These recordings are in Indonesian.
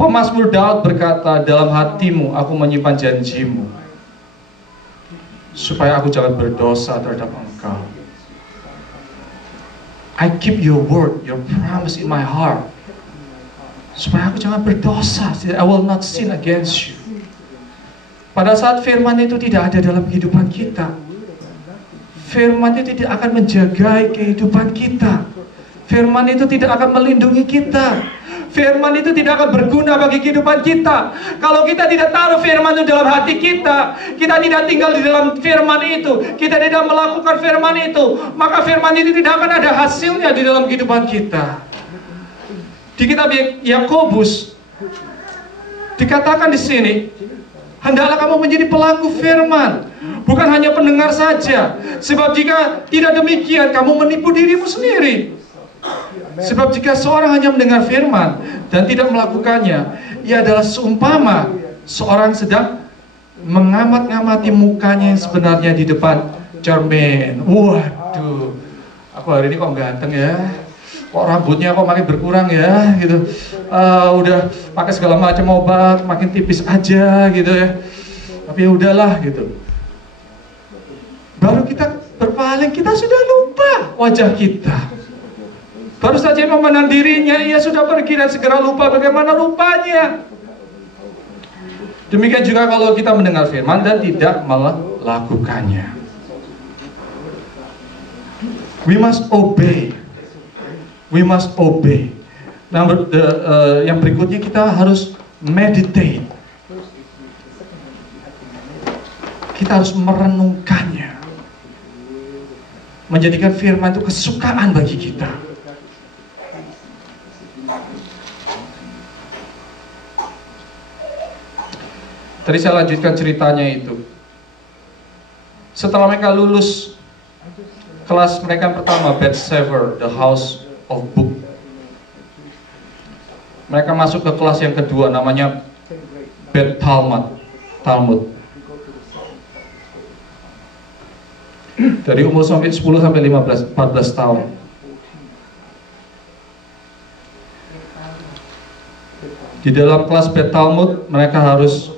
Pemazmur Daud berkata, dalam hatimu aku menyimpan janjimu, supaya aku jangan berdosa terhadap engkau. I keep your word, your promise in my heart, supaya aku jangan berdosa. I will not sin against you. Pada saat firman itu tidak ada dalam kehidupan kita, firman itu tidak akan menjaga kehidupan kita, firman itu tidak akan melindungi kita, firman itu tidak akan berguna bagi kehidupan kita. Kalau kita tidak taruh firman itu dalam hati kita, kita tidak tinggal di dalam firman itu, kita tidak melakukan firman itu, maka firman itu tidak akan ada hasilnya di dalam kehidupan kita. Di kitab Yakobus dikatakan di sini, hendaklah kamu menjadi pelaku firman, bukan hanya pendengar saja. Sebab jika tidak demikian, kamu menipu dirimu sendiri. Sebab jika seorang hanya mendengar firman dan tidak melakukannya, ia adalah seumpama seorang sedang mengamat-ngamati mukanya yang sebenarnya di depan cermin. Waduh, aku hari ini kok ganteng ya, kok rambutnya kok makin berkurang ya, gitu. Udah pakai segala macam obat, makin tipis aja gitu ya. Tapi ya udahlah gitu. Baru kita berpaling, kita sudah lupa wajah kita. Baru saja memandang dirinya, ia sudah pergi dan segera lupa. Bagaimana lupanya? Demikian juga kalau kita mendengar firman dan tidak melakukannya. We must obey. We must obey. Yang berikutnya kita harus meditate. Kita harus merenungkannya, menjadikan firman itu kesukaan bagi kita. Tadi saya lanjutkan ceritanya itu. Setelah mereka lulus kelas mereka yang pertama, Beth Sever, The House of Book, mereka masuk ke kelas yang kedua, namanya Beth Talmud. Dari umur 10 sampai 14 tahun. Di dalam kelas Beth Talmud mereka harus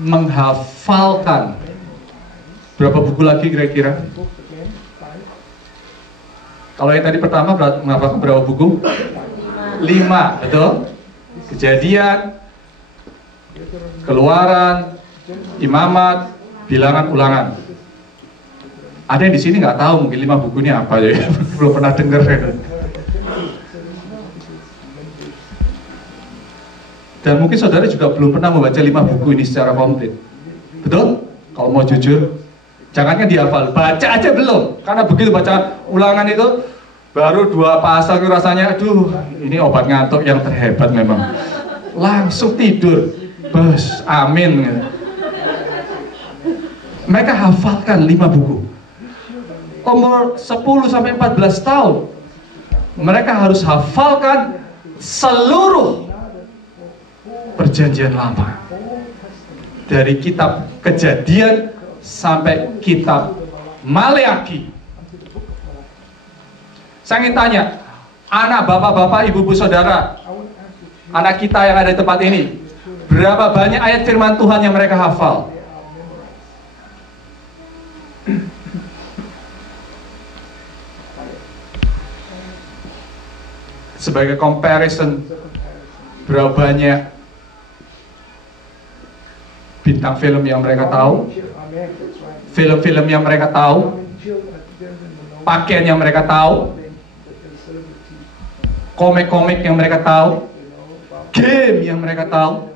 menghafalkan berapa buku lagi kira-kira? Kalau yang tadi pertama menghafalkan berapa buku? 5, betul? Kejadian, Keluaran, Imamat, Bilangan, Ulangan. Ada yang di sini nggak tahu mungkin 5 buku ini apa ya? Belum pernah dengar ya. Dan mungkin saudara juga belum pernah membaca 5 buku ini secara komplit. Betul? Kalau mau jujur, jangankan dihafal, baca aja belum. Karena begitu baca Ulangan itu baru 2 pasal itu rasanya, aduh, ini obat ngantuk yang terhebat memang. Langsung tidur. Bos, amin. Mereka hafalkan 5 buku. Umur 10 sampai 14 tahun, mereka harus hafalkan seluruh Perjanjian Lama, dari kitab Kejadian sampai kitab Maleaki. Saya ingin tanya, anak bapak-bapak, ibu-ibu saudara, anak kita yang ada di tempat ini, berapa banyak ayat firman Tuhan yang mereka hafal? Sebagai comparison, berapa banyak bintang film yang mereka tahu, film-film yang mereka tahu, pakaian yang mereka tahu, komik-komik yang mereka tahu, game yang mereka tahu.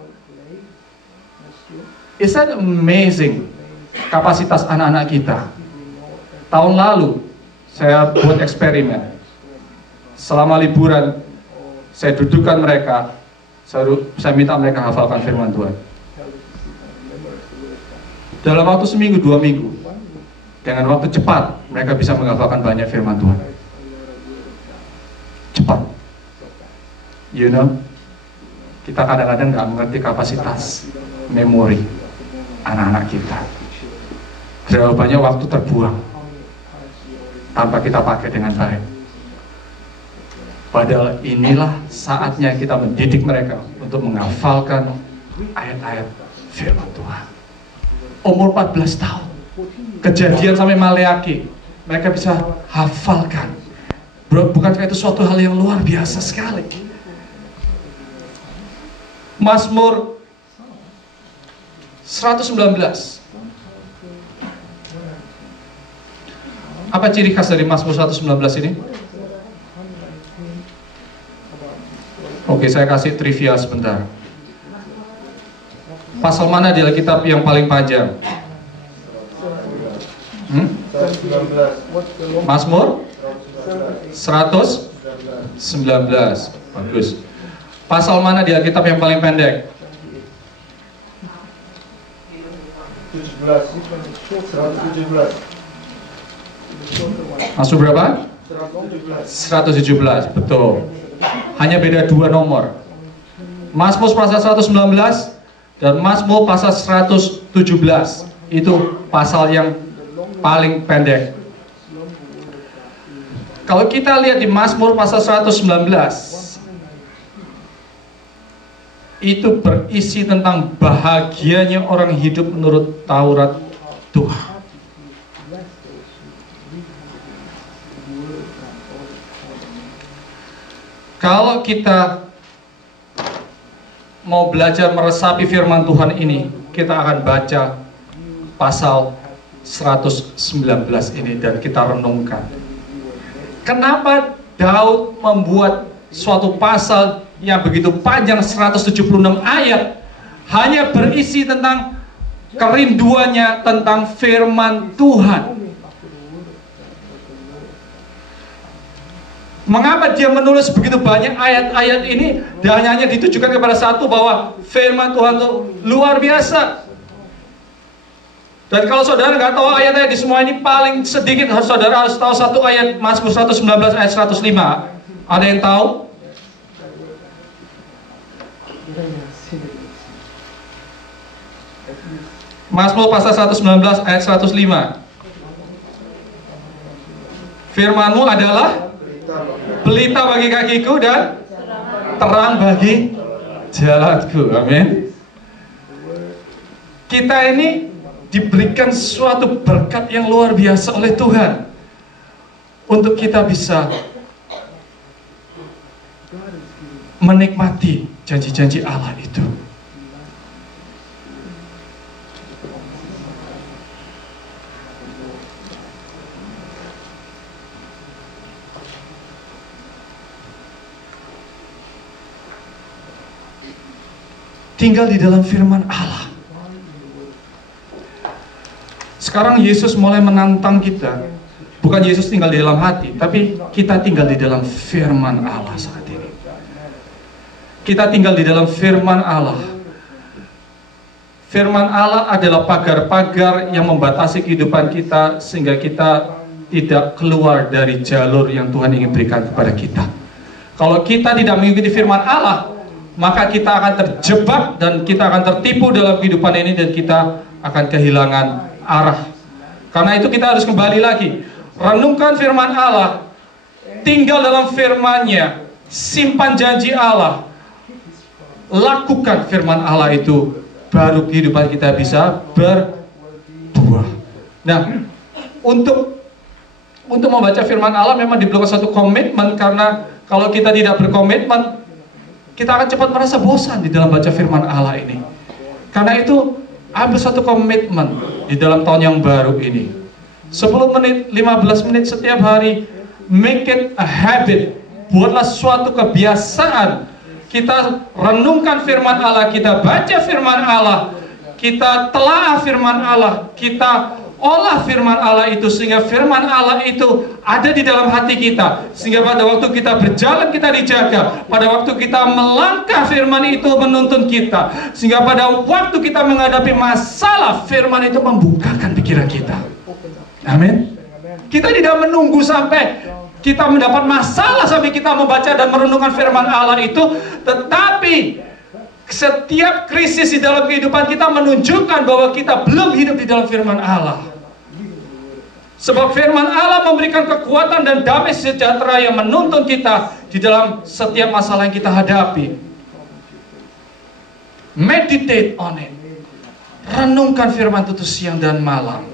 Is that amazing kapasitas anak-anak kita? Tahun lalu saya buat eksperimen. Selama liburan saya dudukkan mereka, saya minta mereka hafalkan firman Tuhan. Dalam waktu seminggu, 2 minggu, dengan waktu cepat, mereka bisa menghafalkan banyak firman Tuhan. Cepat. You know, kita kadang-kadang nggak mengerti kapasitas memori anak-anak kita. Berapa banyak waktu terbuang tanpa kita pakai dengan baik. Padahal inilah saatnya kita mendidik mereka untuk menghafalkan ayat-ayat firman Tuhan. Umur 14 tahun, Kejadian sampai Maleaki, mereka bisa hafalkan. Bukankah itu suatu hal yang luar biasa sekali? Mazmur 119. Apa ciri khas dari Mazmur 119 ini? Oke, saya kasih trivia sebentar. Pasal mana di Alkitab yang paling panjang? Mazmur 119. Bagus. Pasal mana di Alkitab yang paling pendek? 117. Masuk berapa? 117, betul. Hanya beda 2 nomor. Mazmur pasal 119 dan Mazmur pasal 117. Itu pasal yang paling pendek. Kalau kita lihat di Mazmur pasal 119, itu berisi tentang bahagianya orang hidup menurut Taurat Tuhan. Kalau kita mau belajar meresapi firman Tuhan ini, kita akan baca pasal 119 ini dan kita renungkan. Kenapa Daud membuat suatu pasal yang begitu panjang 176 ayat hanya berisi tentang kerinduannya tentang firman Tuhan? Mengapa dia menulis begitu banyak ayat-ayat ini dan hanya ditujukan kepada satu, bahwa firman Tuhan itu luar biasa. Dan kalau saudara nggak tahu ayat-ayat di semua ini, paling sedikit saudara harus tahu satu ayat Mazmur 119 ayat 105. Ada yang tahu? Mazmur pasal 119 ayat 105. Firman-Mu adalah pelita bagi kakiku dan terang bagi jalanku. Amin. Kita ini diberikan suatu berkat yang luar biasa oleh Tuhan untuk kita bisa menikmati janji-janji Allah itu. Tinggal di dalam firman Allah. Sekarang Yesus mulai menantang kita. Bukan Yesus tinggal di dalam hati, tapi kita tinggal di dalam firman Allah saat ini. Kita tinggal di dalam firman Allah. Firman Allah adalah pagar-pagar yang membatasi kehidupan kita, sehingga kita tidak keluar dari jalur yang Tuhan ingin berikan kepada kita. Kalau kita tidak mengikuti firman Allah, maka kita akan terjebak dan kita akan tertipu dalam kehidupan ini, dan kita akan kehilangan arah. Karena itu kita harus kembali lagi, renungkan firman Allah, tinggal dalam firman-Nya, simpan janji Allah, lakukan firman Allah itu, baru kehidupan kita bisa berbuah. Nah, untuk membaca firman Allah memang diperlukan satu komitmen, karena kalau kita tidak berkomitmen, kita akan cepat merasa bosan di dalam baca firman Allah ini. Karena itu, ambil satu komitmen di dalam tahun yang baru ini. 10 menit, 15 menit setiap hari, make it a habit. Buatlah suatu kebiasaan. Kita renungkan firman Allah, kita baca firman Allah, kita telaah firman Allah, kita olah firman Allah itu, sehingga firman Allah itu ada di dalam hati kita, sehingga pada waktu kita berjalan kita dijaga, pada waktu kita melangkah firman itu menuntun kita, sehingga pada waktu kita menghadapi masalah, firman itu membukakan pikiran kita. Amin. Kita tidak menunggu sampai kita mendapat masalah sampai kita membaca dan merenungkan firman Allah itu, tetapi setiap krisis di dalam kehidupan kita menunjukkan bahwa kita belum hidup di dalam firman Allah. Sebab firman Allah memberikan kekuatan dan damai sejahtera yang menuntun kita di dalam setiap masalah yang kita hadapi. Meditate on it. Renungkan firman itu siang dan malam.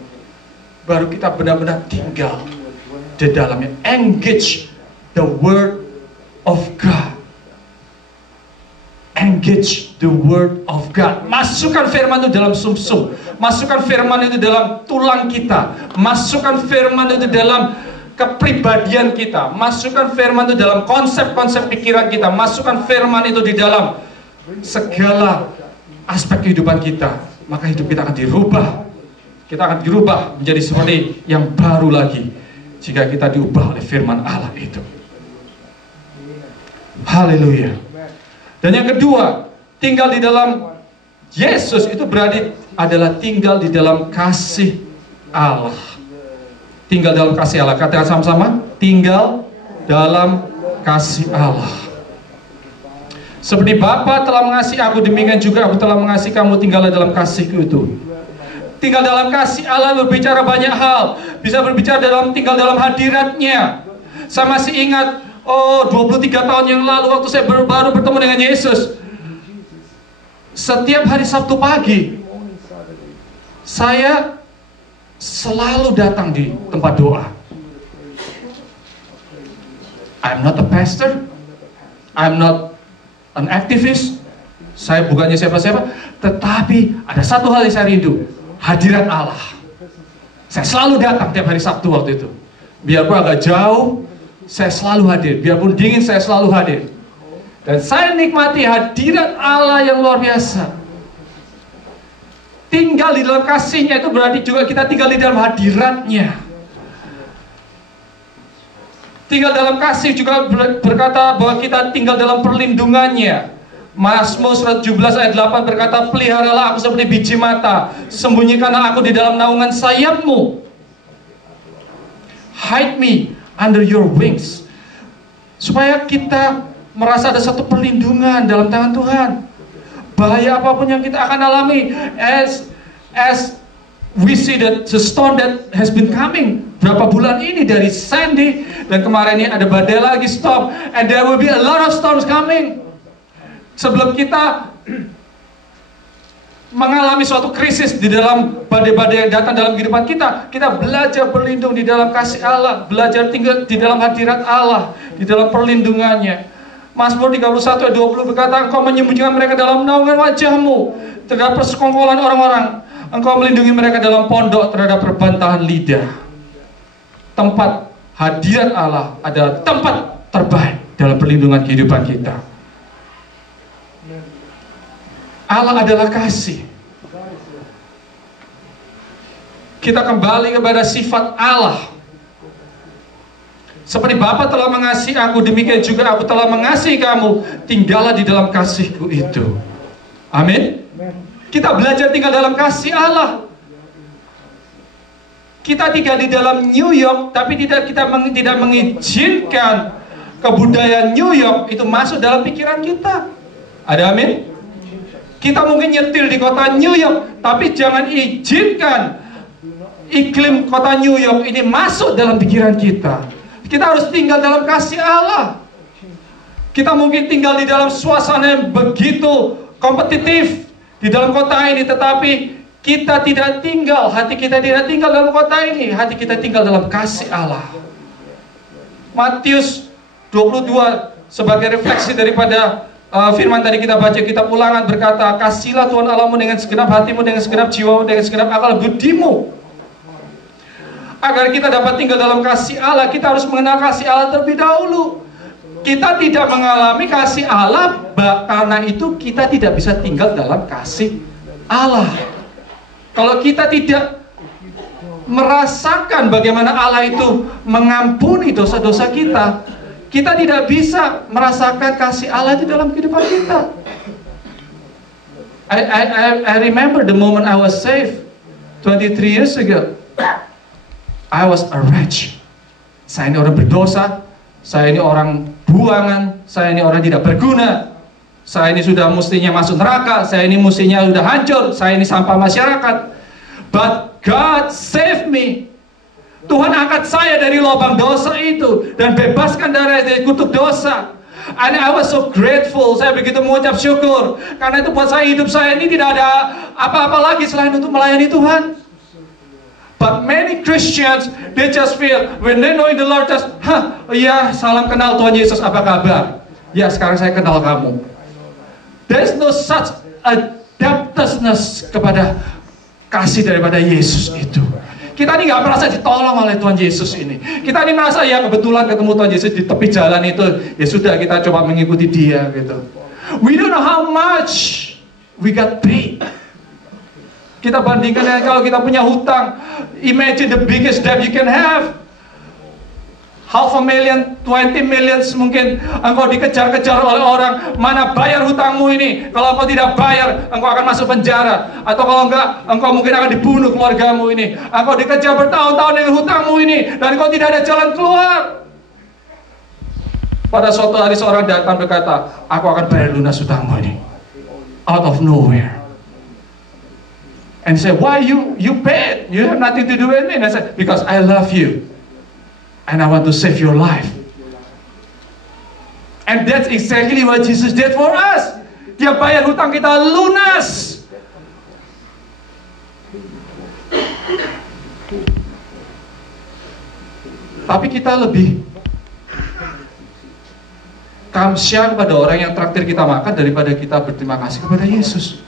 Baru kita benar-benar tinggal di dalamnya. Engage the word of God. Engage the word of God. Masukkan firman itu dalam sumsum. Masukkan firman itu dalam tulang kita. Masukkan firman itu dalam kepribadian kita. Masukkan firman itu dalam konsep-konsep pikiran kita. Masukkan firman itu di dalam segala aspek kehidupan kita. Maka hidup kita akan dirubah. Kita akan dirubah menjadi seperti yang baru lagi jika kita diubah oleh firman Allah itu. Haleluya. Dan yang kedua, tinggal di dalam Yesus itu berarti adalah tinggal di dalam kasih Allah. Tinggal dalam kasih Allah. Katakan sama-sama, tinggal dalam kasih Allah. Seperti Bapa telah mengasihi aku, demikian juga aku telah mengasihi kamu, tinggallah dalam kasihku itu. Tinggal dalam kasih Allah berbicara banyak hal. Bisa berbicara tinggal dalam hadiratnya. Saya masih ingat 23 tahun yang lalu waktu saya baru bertemu dengan Yesus. Setiap hari Sabtu pagi saya selalu datang di tempat doa. I'm not a pastor, I'm not an activist, saya bukannya siapa-siapa, tetapi ada satu hal yang saya rindu, hadirat Allah. Saya selalu datang tiap hari Sabtu waktu itu. Biarpun agak jauh, saya selalu hadir. Biarpun dingin, saya selalu hadir. Dan saya nikmati hadirat Allah yang luar biasa. Tinggal di dalam kasih-Nya itu berarti juga kita tinggal di dalam hadirat-Nya. Tinggal dalam kasih juga berkata bahwa kita tinggal dalam perlindungan-Nya. Mazmur 117 ayat 8 berkata, peliharalah aku seperti biji mata, sembunyikanlah aku di dalam naungan sayap-Mu. Hide me under your wings. Supaya kita merasa ada satu perlindungan dalam tangan Tuhan. Bahaya apapun yang kita akan alami, as we see that the storm that has been coming berapa bulan ini dari Sandy, dan kemarin ini ada badai lagi, stop, and there will be a lot of storms coming. Sebelum kita mengalami suatu krisis di dalam badai-badai yang datang dalam kehidupan kita, kita belajar berlindung di dalam kasih Allah, belajar tinggal di dalam hadirat Allah, di dalam perlindungannya. Mazmur 31 ayat 20 berkata, engkau menyembunyikan mereka dalam naungan wajah-Mu terhadap persekongkolan orang-orang, engkau melindungi mereka dalam pondok terhadap perbantahan lidah. Tempat hadirat Allah adalah tempat terbaik dalam perlindungan kehidupan kita. Allah adalah kasih. Kita kembali kepada sifat Allah. Seperti Bapa telah mengasihi aku, demikian juga aku telah mengasihi kamu. Tinggallah di dalam kasih-Ku itu. Amin. Kita belajar tinggal dalam kasih Allah. Kita tinggal di dalam New York, tapi kita tidak mengizinkan kebudayaan New York itu masuk dalam pikiran kita. Ada amin? Kita mungkin nyetir di kota New York, tapi jangan izinkan iklim kota New York ini masuk dalam pikiran kita. Kita harus tinggal dalam kasih Allah. Kita mungkin tinggal di dalam suasana yang begitu kompetitif di dalam kota ini, tetapi kita tidak tinggal, hati kita tidak tinggal dalam kota ini. Hati kita tinggal dalam kasih Allah. Matius 22 sebagai refleksi daripada firman tadi kita baca, kitab Ulangan berkata, kasihlah Tuhan Allahmu dengan segenap hatimu, dengan segenap jiwamu, dengan segenap akal budimu. Agar kita dapat tinggal dalam kasih Allah, kita harus mengenal kasih Allah terlebih dahulu. Kita tidak mengalami kasih Allah, karena itu kita tidak bisa tinggal dalam kasih Allah. Kalau kita tidak merasakan bagaimana Allah itu mengampuni dosa-dosa kita, kita tidak bisa merasakan kasih Allah di dalam kehidupan kita. I remember the moment I was saved 23 years ago. I was a wretch. Saya ini orang berdosa, saya ini orang buangan, saya ini orang tidak berguna, saya ini sudah mestinya masuk neraka, saya ini mestinya sudah hancur, saya ini sampah masyarakat. But God saved me. Tuhan angkat saya dari lubang dosa itu dan bebaskan dari kutuk dosa. And I was so grateful. Saya begitu mengucap syukur karena itu buat saya, hidup saya ini tidak ada apa-apa lagi selain untuk melayani Tuhan. But many Christians, they just feel when they know in the Lord, just, ya salam kenal Tuhan Yesus, apa kabar? Ya sekarang saya kenal kamu. There's no such a depthness kepada kasih daripada Yesus itu. Kita ini nggak merasa ditolong oleh Tuhan Yesus ini. Kita ini merasa ya kebetulan ketemu Tuhan Yesus di tepi jalan itu, ya sudah kita coba mengikuti Dia gitu. We don't know how much we got paid. Kita bandingkan dengan kalau kita punya hutang. Imagine the biggest debt you can have. 500,000, 20 million mungkin engkau dikejar-kejar oleh orang, mana bayar hutangmu ini. Kalau engkau tidak bayar, engkau akan masuk penjara. Atau kalau enggak, engkau mungkin akan dibunuh keluargamu ini. Engkau dikejar bertahun-tahun dengan hutangmu ini, dan engkau tidak ada jalan keluar. Pada suatu hari seorang datang berkata, aku akan bayar lunas hutangmu ini. Out of nowhere. And he said, why you paid? You have nothing to do with me. And I said, because I love you. And I want to save your life. And that's exactly what Jesus did for us. Dia bayar hutang kita lunas. Tapi kita lebih kamsya kepada orang yang traktir kita makan daripada kita berterima kasih kepada Yesus.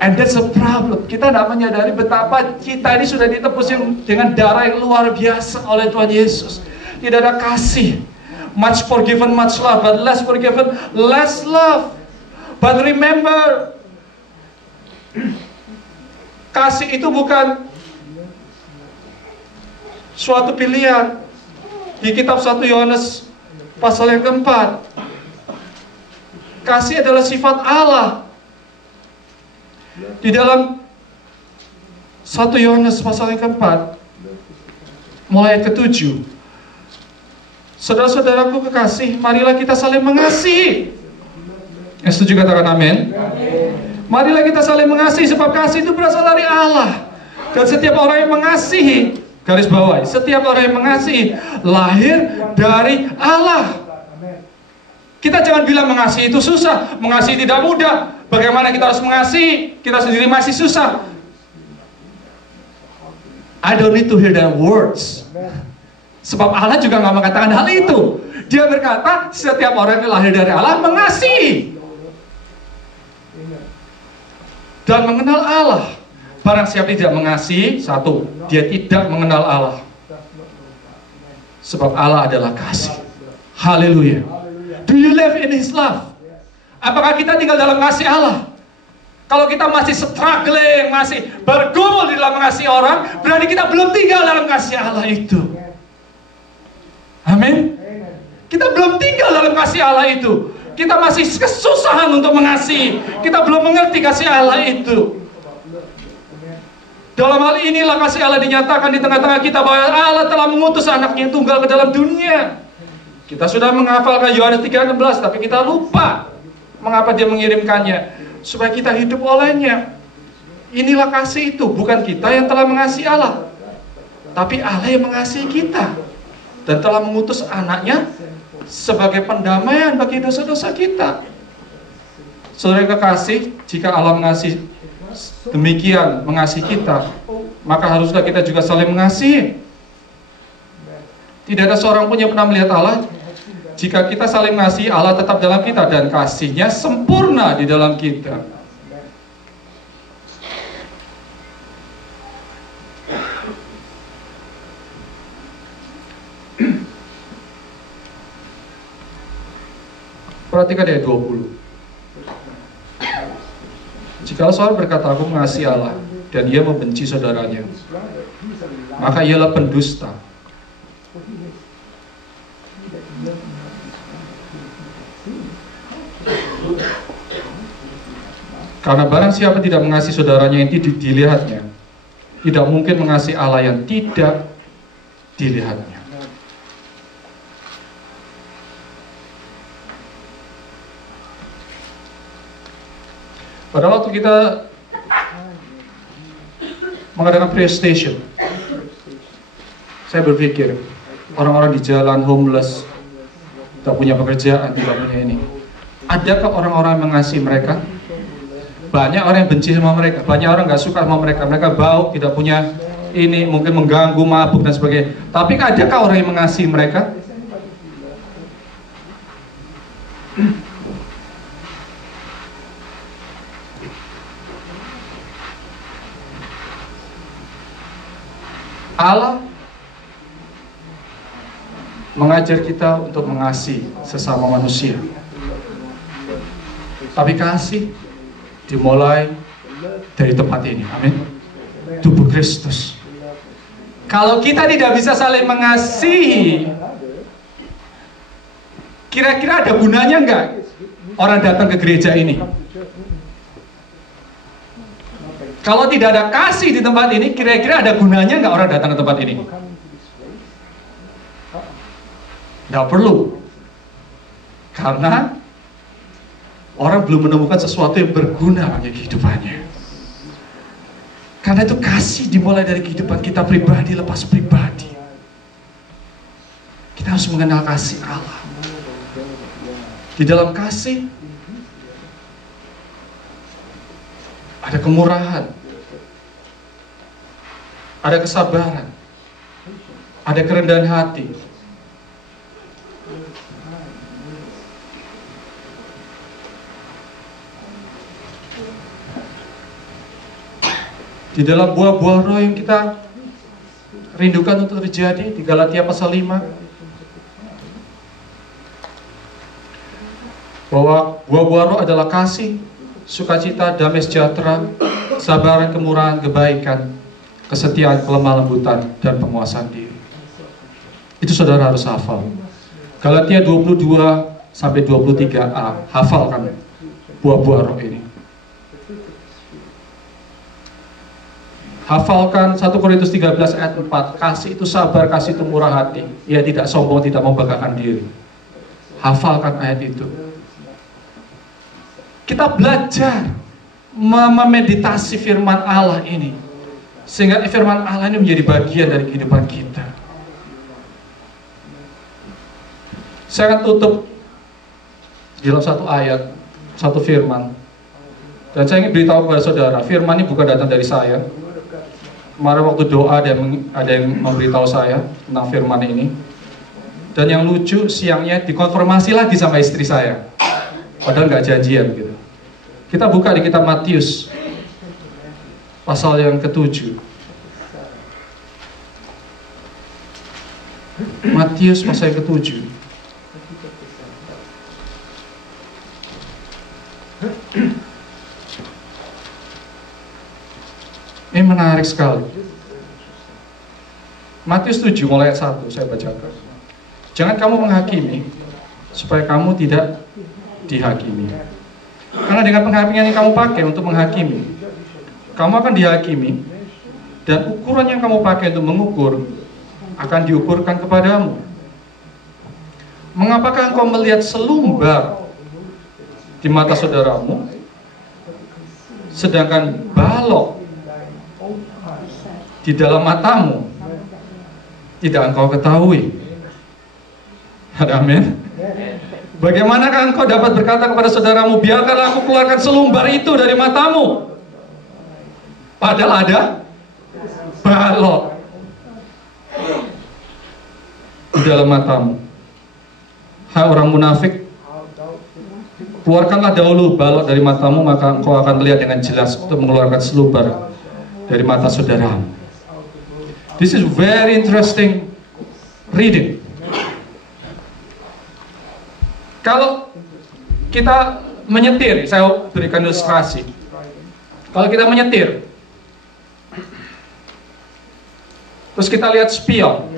And that's a problem. Kita tidak menyadari betapa kita ini sudah ditebus dengan darah yang luar biasa oleh Tuhan Yesus. Tidak ada kasih. Much forgiven, much love. But less forgiven, less love. But remember, kasih itu bukan suatu pilihan. Di kitab 1 Yohanes pasal yang keempat, kasih adalah sifat Allah. Di dalam 1 Yohanes pasal yang keempat, mulai ayat ke-7, saudara-saudaraku kekasih, marilah kita saling mengasihi. Yang setuju katakan amin. Marilah kita saling mengasihi, sebab kasih itu berasal dari Allah. Dan setiap orang yang mengasihi, garis bawahi, setiap orang yang mengasihi lahir dari Allah. Kita jangan bilang mengasihi itu susah, mengasihi tidak mudah. Bagaimana kita harus mengasihi? Kita sendiri masih susah. I don't need to hear that words. Sebab Allah juga nggak mengatakan hal itu. Dia berkata setiap orang yang lahir dari Allah mengasihi dan mengenal Allah. Barang siapa tidak mengasihi, satu, dia tidak mengenal Allah. Sebab Allah adalah kasih. Haleluya. Do you live in His love? Apakah kita tinggal dalam kasih Allah? Kalau kita masih struggling, masih bergumul di dalam mengasihi orang, berarti kita belum tinggal dalam kasih Allah itu. Amin. Kita belum tinggal dalam kasih Allah itu. Kita masih kesusahan untuk mengasihi. Kita belum mengerti kasih Allah itu. Dalam hal inilah kasih Allah dinyatakan di tengah-tengah kita, bahwa Allah telah mengutus anaknya yang tunggal ke dalam dunia. Kita sudah menghafalkan Yohanes 3:16, tapi kita lupa mengapa Dia mengirimkannya, supaya kita hidup olehnya. Inilah kasih itu, bukan kita yang telah mengasihi Allah, tapi Allah yang mengasihi kita dan telah mengutus anaknya sebagai pendamaian bagi dosa-dosa kita. Saudara kekasih, jika Allah mengasihi demikian, mengasihi kita, maka haruslah kita juga saling mengasihi. Tidak ada seorang pun yang pernah melihat Allah. Jika kita saling mengasihi, Allah tetap dalam kita dan kasih-Nya sempurna di dalam kita. Perhatikan ayat 20. Jika seorang berkata, aku mengasihi Allah, dan ia membenci saudaranya, maka ialah pendusta. Karena barang siapa tidak mengasihi saudaranya yang dilihatnya, tidak mungkin mengasihi Allah yang tidak dilihatnya. Pada waktu kita mengadakan prayer station, Saya berpikir, orang-orang di jalan homeless, tidak punya pekerjaan, tidak punya ini. Adakah orang-orang yang mengasihi mereka? Banyak orang yang benci sama mereka, banyak orang nggak suka sama mereka. Mereka bau, tidak punya ini, mungkin mengganggu, mabuk dan sebagainya. Tapi adakah orang yang mengasihi mereka? Allah mengajar kita untuk mengasihi sesama manusia. Tapi kasih dimulai dari tempat ini. Amin. Tubuh Kristus. Kalau kita tidak bisa saling mengasihi, kira-kira ada gunanya enggak orang datang ke gereja ini? Kalau tidak ada kasih di tempat ini, kira-kira ada gunanya enggak orang datang ke tempat ini? Tidak perlu. Karena orang belum menemukan sesuatu yang berguna bagi kehidupannya. Karena itu kasih dimulai dari kehidupan kita pribadi, lepas pribadi. Kita harus mengenal kasih Allah. Di dalam kasih ada kemurahan, ada kesabaran, ada kerendahan hati. Di dalam buah-buah roh yang kita rindukan untuk terjadi di Galatia pasal 5, bahwa buah-buah roh adalah kasih, sukacita, damai sejahtera, kesabaran, kemurahan, kebaikan, kesetiaan, kelemah lembutan, dan penguasaan diri. Itu saudara harus hafal. Galatia 22 sampai 23a, hafalkan buah-buah roh ini. Hafalkan 1 Korintus 13 ayat 4. Kasih itu sabar, kasih itu murah hati. Ia tidak sombong, tidak membanggakan diri. Hafalkan ayat itu. Kita belajar memeditasi firman Allah ini, sehingga firman Allah ini menjadi bagian dari kehidupan kita. Saya akan tutup dalam satu ayat, satu firman. Dan saya ingin beritahu kepada saudara, firman ini bukan datang dari saya. Kemarin waktu doa ada yang memberitahu saya tentang firman ini. Dan yang lucu, siangnya dikonfirmasi lagi sama istri saya. Padahal nggak janjian gitu. Kita buka di kitab Matius pasal yang ke-7. Matius pasal yang ke-7. Ini menarik sekali. Matius 7 mulai ayat 1 saya bacakan. Jangan kamu menghakimi supaya kamu tidak dihakimi. Karena dengan penghakiman yang kamu pakai untuk menghakimi, kamu akan dihakimi, dan ukuran yang kamu pakai untuk mengukur akan diukurkan kepadamu. Mengapakah engkau melihat selumbar di mata saudaramu, sedangkan balok di dalam matamu tidak engkau ketahui? Amin. Bagaimanakah engkau dapat berkata kepada saudaramu, biarkanlah aku keluarkan selumbar itu dari matamu, padahal ada balok di dalam matamu? Hai orang munafik, keluarkanlah dahulu balok dari matamu, maka engkau akan melihat dengan jelas untuk mengeluarkan selumbar dari mata saudaramu. This is very interesting reading. Kalau kita menyetir, saya berikan ilustrasi. Kalau kita menyetir, terus kita lihat spion,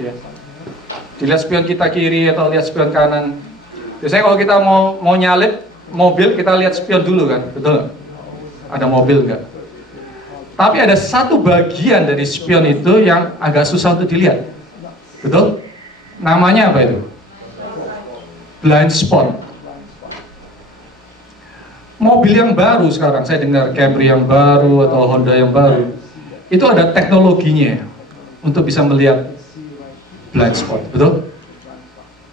ya. Dilihat spion kita kiri atau lihat spion kanan. Biasanya kalau kita mau nyalip mobil, kita lihat spion dulu kan, betul? Ada mobil nggak? Tapi ada satu bagian dari spion itu yang agak susah untuk dilihat, betul? Namanya apa itu? Blind spot. Mobil yang baru sekarang, saya dengar Camry yang baru atau Honda yang baru, itu ada teknologinya. untuk bisa melihat blind spot, betul?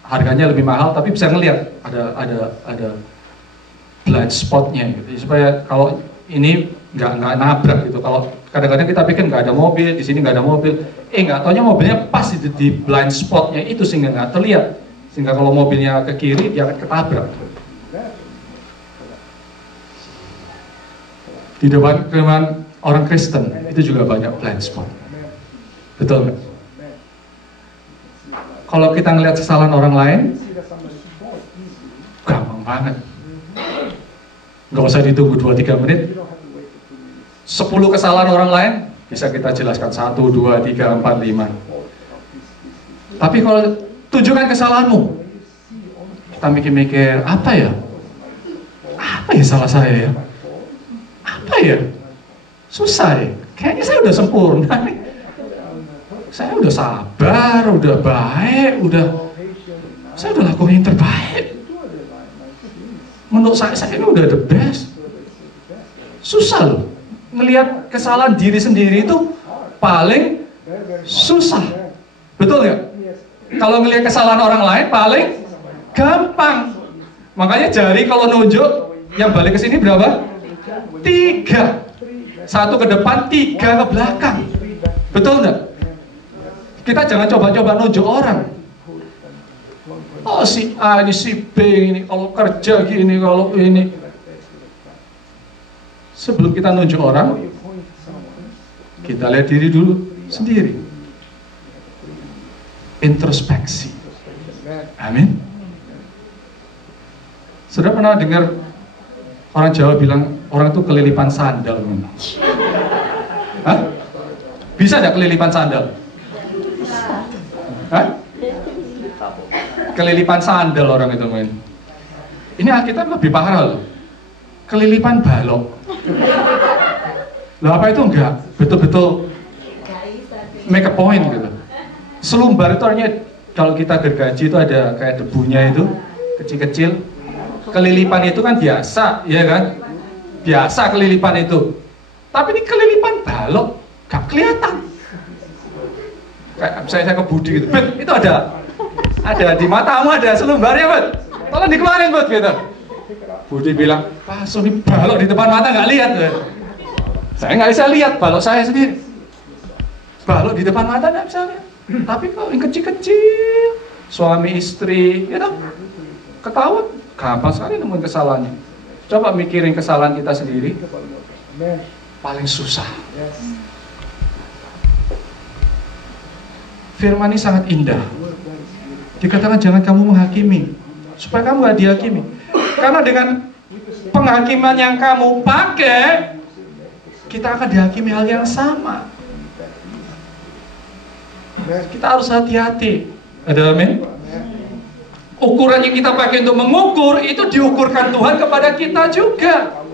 Harganya lebih mahal, tapi bisa ngelihat ada blind spotnya, gitu. Supaya kalau ini nggak nabrak gitu. Kalau kadang-kadang kita pikir nggak ada mobil, di sini nggak ada mobil, nggak taunya mobilnya pas di blind spotnya itu sehingga nggak terlihat, sehingga kalau mobilnya ke kiri dia akan ketabrak. Di depan orang Kristen itu juga banyak blind spot, betul nggak? Kalau kita ngelihat kesalahan orang lain, gampang banget. Nggak usah ditunggu 2-3 menit. 10 kesalahan orang lain bisa kita jelaskan 1, 2, 3, 4, 5. Tapi kalau tunjukkan kesalahanmu, kita mikir-mikir, apa ya salah saya ya? Apa ya? Susah ya? Kayaknya saya udah sempurna nih. Saya udah sabar, udah baik, saya udah lakuin yang terbaik. Menurut saya ini udah the best. Susah loh. Ngelihat kesalahan diri sendiri itu paling susah. Betul nggak? Kalau ngelihat kesalahan orang lain paling gampang. Makanya jari kalau nunjuk, yang balik ke sini berapa? 3. 1 ke depan, 3 ke belakang. Betul nggak? Kita jangan coba-coba nunjuk orang. Oh si A ini, si B ini, kalau kerja gini, kalau ini. Sebelum kita nunjuk orang, kita lihat diri dulu sendiri. Introspeksi. Amin. Sudah pernah dengar orang Jawa bilang orang itu kelilipan sandal? Hah? Bisa nggak kelilipan sandal? Hah? Kelilipan sandal orang itu main. Ini Alkitab lebih parah loh. Kelilipan balok. Loh apa itu enggak? Betul-betul make a point gitu. Selumbar itu artinya kalau kita gergaji itu ada kayak debunya itu kecil-kecil. Kelilipan itu kan biasa, ya kan? Biasa kelilipan itu. Tapi ini kelilipan balok, gak kelihatan. Kayak saya ke Budi gitu, Bet, itu ada di matamu ada selumbarnya, Bet. Tolong dikeluarin, Bet, gitu. Budi bilang, Pak, ini balok di depan mata nggak lihat, Bet. Saya nggak bisa lihat balok saya sendiri. Balok di depan mata nggak bisa lihat. Tapi kalau yang kecil-kecil, suami istri, gitu, ketahuan, gampang sekali nemuin kesalahannya. Coba mikirin kesalahan kita sendiri, paling susah. Firman ini sangat indah. Dikatakan jangan kamu menghakimi, supaya kamu gak dihakimi. Karena dengan penghakiman yang kamu pakai, kita akan dihakimi hal yang sama. Kita harus hati-hati. Ada amin? Ukuran yang kita pakai untuk mengukur, itu diukurkan Tuhan kepada kita juga.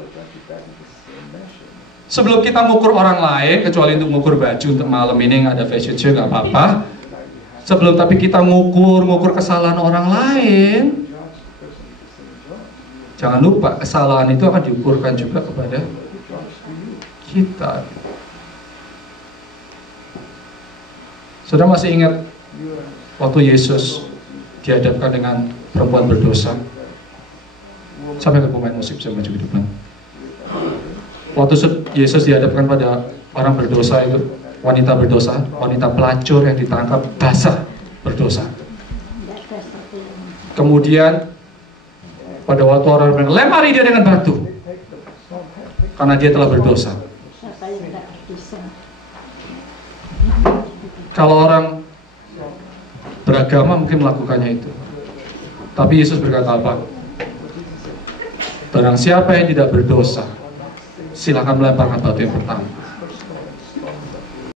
Sebelum kita mengukur orang lain, kecuali untuk mengukur baju untuk malam ini nggak ada fashion show, nggak apa-apa. Sebelum tapi kita mengukur kesalahan orang lain, jangan lupa kesalahan itu akan diukurkan juga kepada kita. Saudara masih ingat waktu Yesus dihadapkan dengan perempuan berdosa? Sampai ke pemain musik bisa maju ke depan. Waktu Yesus dihadapkan pada orang berdosa itu, wanita berdosa, wanita pelacur yang ditangkap basah berdosa. Kemudian pada waktu orang bilang, lempari dia dengan batu karena dia telah berdosa. Kalau orang beragama mungkin melakukannya itu, tapi Yesus berkata apa? Barang siapa yang tidak berdosa, silakan melemparkan batu yang pertama.